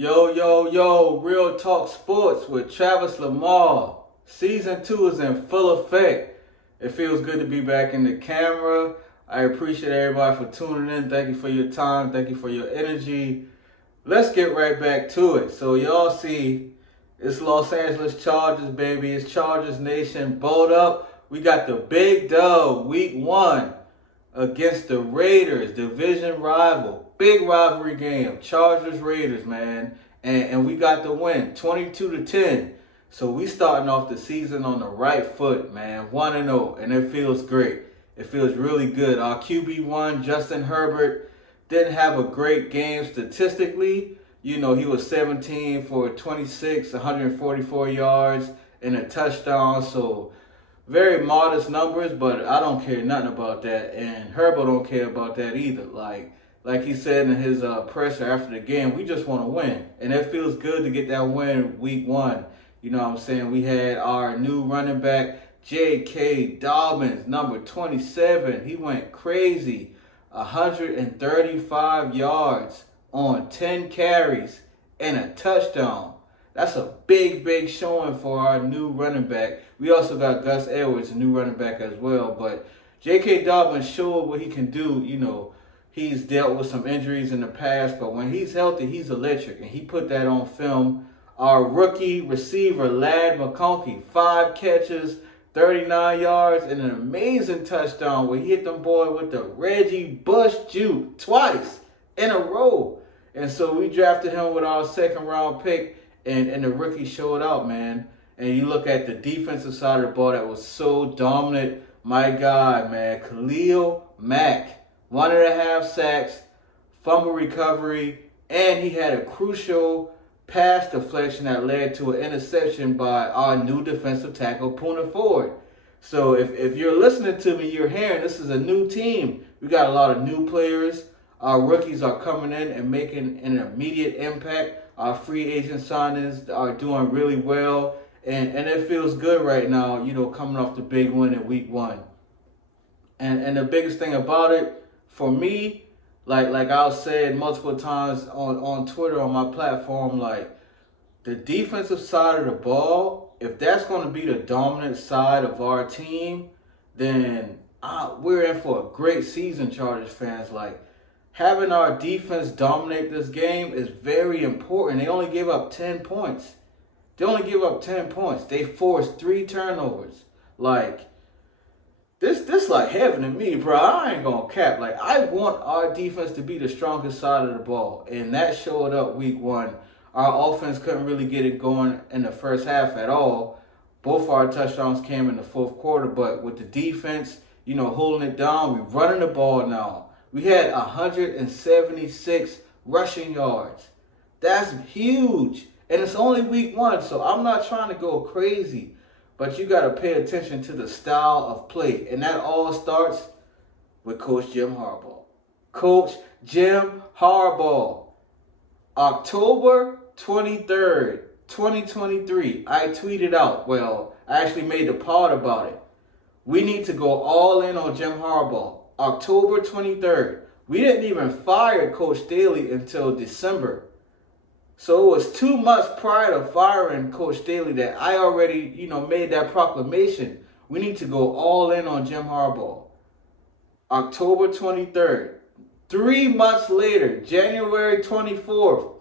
Yo, Real Talk Sports with Travis Lamar. Season 2 is in full effect. It feels good to be back in the camera. I appreciate everybody for tuning in. Thank you for your time. Thank you for your energy. Let's get right back to it. So y'all see, it's Los Angeles Chargers, baby. It's Chargers Nation. Bold up. We got the big dub week 1 against the Raiders, division rival. Big rivalry game. Chargers Raiders, man. And we got the win, 22-10. So we starting off the season on the right foot, man. 1-0, and it feels great. It feels really good. Our QB1, Justin Herbert, didn't have a great game statistically. You know, he was 17 for 26, 144 yards, and a touchdown. So very modest numbers, but I don't care nothing about that, and Herbert don't care about that either. Like he said in his presser after the game, we just want to win, and it feels good to get that win week 1. You know what I'm saying? We had our new running back, J.K. Dobbins, number 27. He went crazy, 135 yards on 10 carries and a touchdown. That's a big showing for our new running back. We also got Gus Edwards, a new running back as well. But J.K. Dobbins showed what he can do. You know, he's dealt with some injuries in the past, but when he's healthy, he's electric. And he put that on film. Our rookie receiver, Lad McConkey, 5 catches, 39 yards, and an amazing touchdown where he hit them boy with the Reggie Bush juke twice in a row. And so we drafted him with our second round pick. And the rookie showed out, man. And you look at the defensive side of the ball that was so dominant. My God, man. Khalil Mack, 1.5 sacks, fumble recovery, and he had a crucial pass deflection that led to an interception by our new defensive tackle, Poona Ford. So if you're listening to me, you're hearing this is a new team. We got a lot of new players. Our rookies are coming in and making an immediate impact. Our free agent signings are doing really well. And it feels good right now, you know, coming off the big win in week 1. And the biggest thing about it, for me, like I've said multiple times on Twitter, on my platform, like the defensive side of the ball, if that's going to be the dominant side of our team, then we're in for a great season, Chargers fans. Like, having our defense dominate this game is very important. They only gave up 10 points. They forced 3 turnovers. Like, this like heaven to me, bro. I ain't gonna cap. Like, I want our defense to be the strongest side of the ball. And that showed up week 1. Our offense couldn't really get it going in the first half at all. Both our touchdowns came in the fourth quarter. But with the defense, you know, holding it down, we're running the ball now. We had 176 rushing yards. That's huge. And it's only week 1, so I'm not trying to go crazy. But you got to pay attention to the style of play. And that all starts with Coach Jim Harbaugh. Coach Jim Harbaugh. October 23rd, 2023, I tweeted out, well, I actually made a pod about it. We need to go all in on Jim Harbaugh. October 23rd. We didn't even fire Coach Staley until December. So it was 2 months prior to firing Coach Staley that I already, you know, made that proclamation. We need to go all in on Jim Harbaugh. October 23rd. 3 months later, January 24th,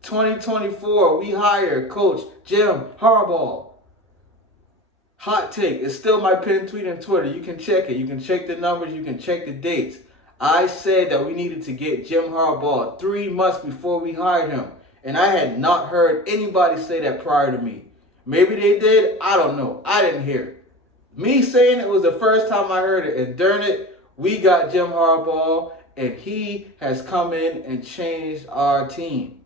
2024, we hire Coach Jim Harbaugh. Hot take. It's still my pinned tweet on Twitter. You can check it. You can check the numbers. You can check the dates. I said that we needed to get Jim Harbaugh 3 months before we hired him. And I had not heard anybody say that prior to me. Maybe they did. I don't know. I didn't hear it. Me saying it was the first time I heard it. And darn it, we got Jim Harbaugh. And he has come in and changed our team.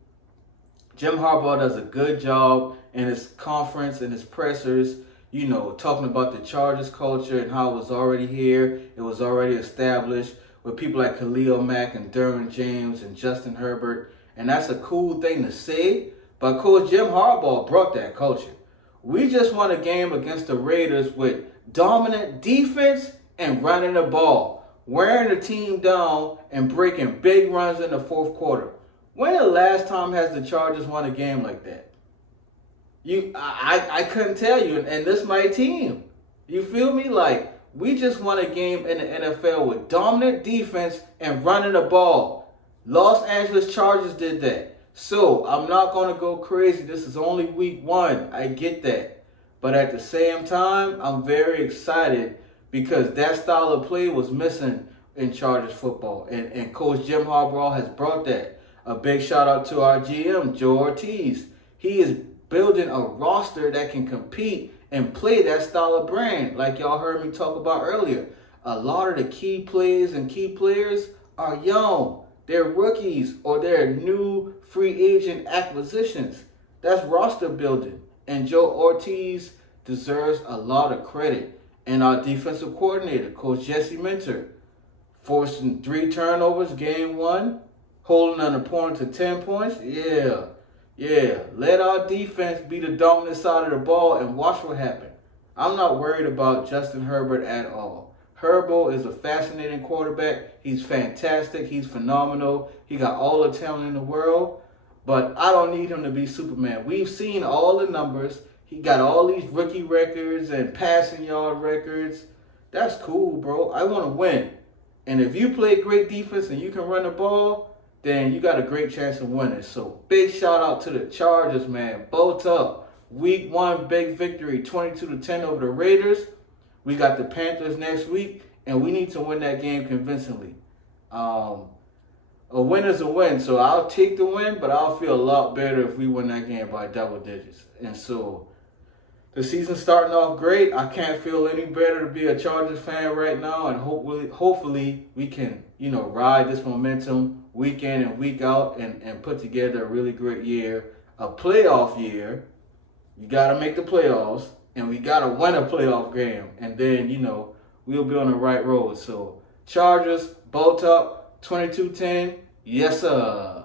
Jim Harbaugh does a good job in his conference and his pressers, you know, talking about the Chargers culture and how it was already here. It was already established with people like Khalil Mack and Derwin James and Justin Herbert. And that's a cool thing to say. But Coach Jim Harbaugh brought that culture. We just won a game against the Raiders with dominant defense and running the ball, wearing the team down and breaking big runs in the fourth quarter. When the last time has the Chargers won a game like that? I couldn't tell you, and this my team. You feel me? Like we just won a game in the NFL with dominant defense and running the ball. Los Angeles Chargers did that. So I'm not gonna go crazy. This is only week one. I get that. But at the same time, I'm very excited because that style of play was missing in Chargers football. And Coach Jim Harbaugh has brought that. A big shout out to our GM, Joe Ortiz. He is building a roster that can compete and play that style of brand, like y'all heard me talk about earlier. A lot of the key players and key players are young. They're rookies or they're new free agent acquisitions. That's roster building. And Joe Ortiz deserves a lot of credit. And our defensive coordinator, Coach Jesse Minter, forcing 3 turnovers game one, holding an opponent to 10 points. Yeah. Let our defense be the dominant side of the ball and watch what happens. I'm not worried about Justin Herbert at all. Herbo is a fascinating quarterback. He's fantastic. He's phenomenal. He got all the talent in the world. But I don't need him to be Superman. We've seen all the numbers. He got all these rookie records and passing yard records. That's cool, bro. I want to win. And if you play great defense and you can run the ball, then you got a great chance of winning. So big shout out to the Chargers, man. Bolt up. Week one, big victory, 22-10 over the Raiders. We got the Panthers next week, and we need to win that game convincingly. A win is a win, so I'll take the win, but I'll feel a lot better if we win that game by double digits. And so the season's starting off great. I can't feel any better to be a Chargers fan right now, and hopefully we can, ride this momentum week in and week out and put together a really great year, a playoff year. You got to make the playoffs, and we got to win a playoff game, and then, we'll be on the right road. So Chargers, bolt up, 22-10, yes sir.